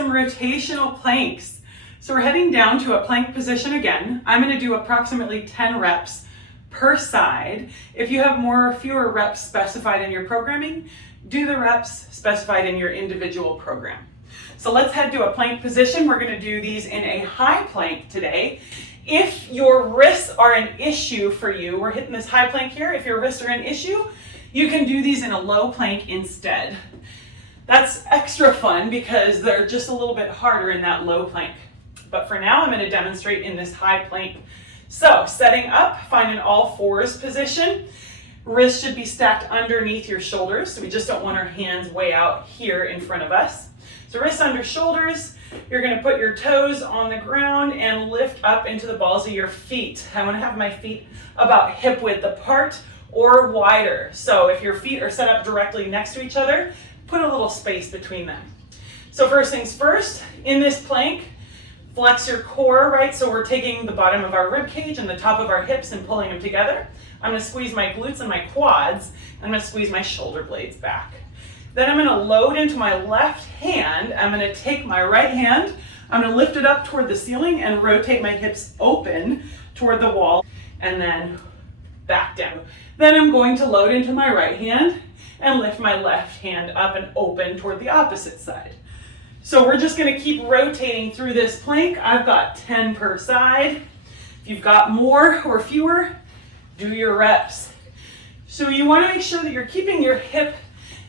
some rotational planks. So we're heading down to a plank position again. I'm going to do approximately 10 reps per side. If you have more or fewer reps specified in your programming, do the reps specified in your individual program. So let's head to a plank position. We're going to do these in a high plank today. If your wrists are an issue for you, we're hitting this high plank here. If your wrists are an issue, you can do these in a low plank instead. That's extra fun because they're just a little bit harder in that low plank. But for now, I'm going to demonstrate in this high plank. So setting up, find an all fours position. Wrists should be stacked underneath your shoulders, so we just don't want our hands way out here in front of us. So wrists under shoulders, you're going to put your toes on the ground and lift up into the balls of your feet. I want to have my feet about hip width apart or wider. So if your feet are set up directly next to each other, put a little space between them. So first things first, in this plank, flex your core, right? So we're taking the bottom of our rib cage and the top of our hips and pulling them together. I'm going to squeeze my glutes and my quads. I'm going to squeeze my shoulder blades back. Then I'm going to load into my left hand. I'm going to take my right hand. I'm going to lift it up toward the ceiling and rotate my hips open toward the wall and then back down. Then I'm going to load into my right hand and lift my left hand up and open toward the opposite side. So we're just going to keep rotating through this plank. I've got 10 per side. If you've got more or fewer, do your reps. So you want to make sure that you're keeping your hip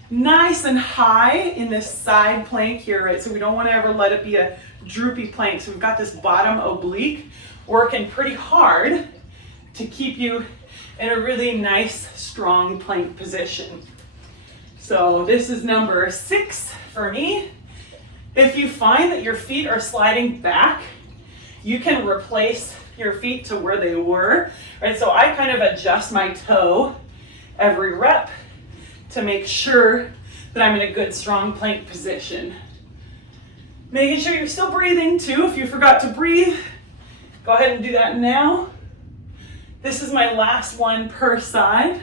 nice and high in this side plank here, right? So we don't want to ever let it be a droopy plank. So we've got this bottom oblique working pretty hard to keep you in a really nice, strong plank position. So this is number 6 for me. If you find that your feet are sliding back, you can replace your feet to where they were, right? So I kind of adjust my toe every rep to make sure that I'm in a good, strong plank position. Making sure you're still breathing too. If you forgot to breathe, go ahead and do that now. This is my last one per side.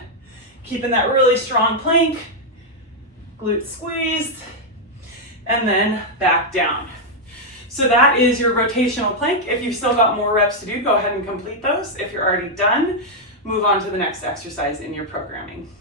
Keeping that really strong plank, glutes squeezed, and then back down. So that is your rotational plank. If you've still got more reps to do, go ahead and complete those. If you're already done, move on to the next exercise in your programming.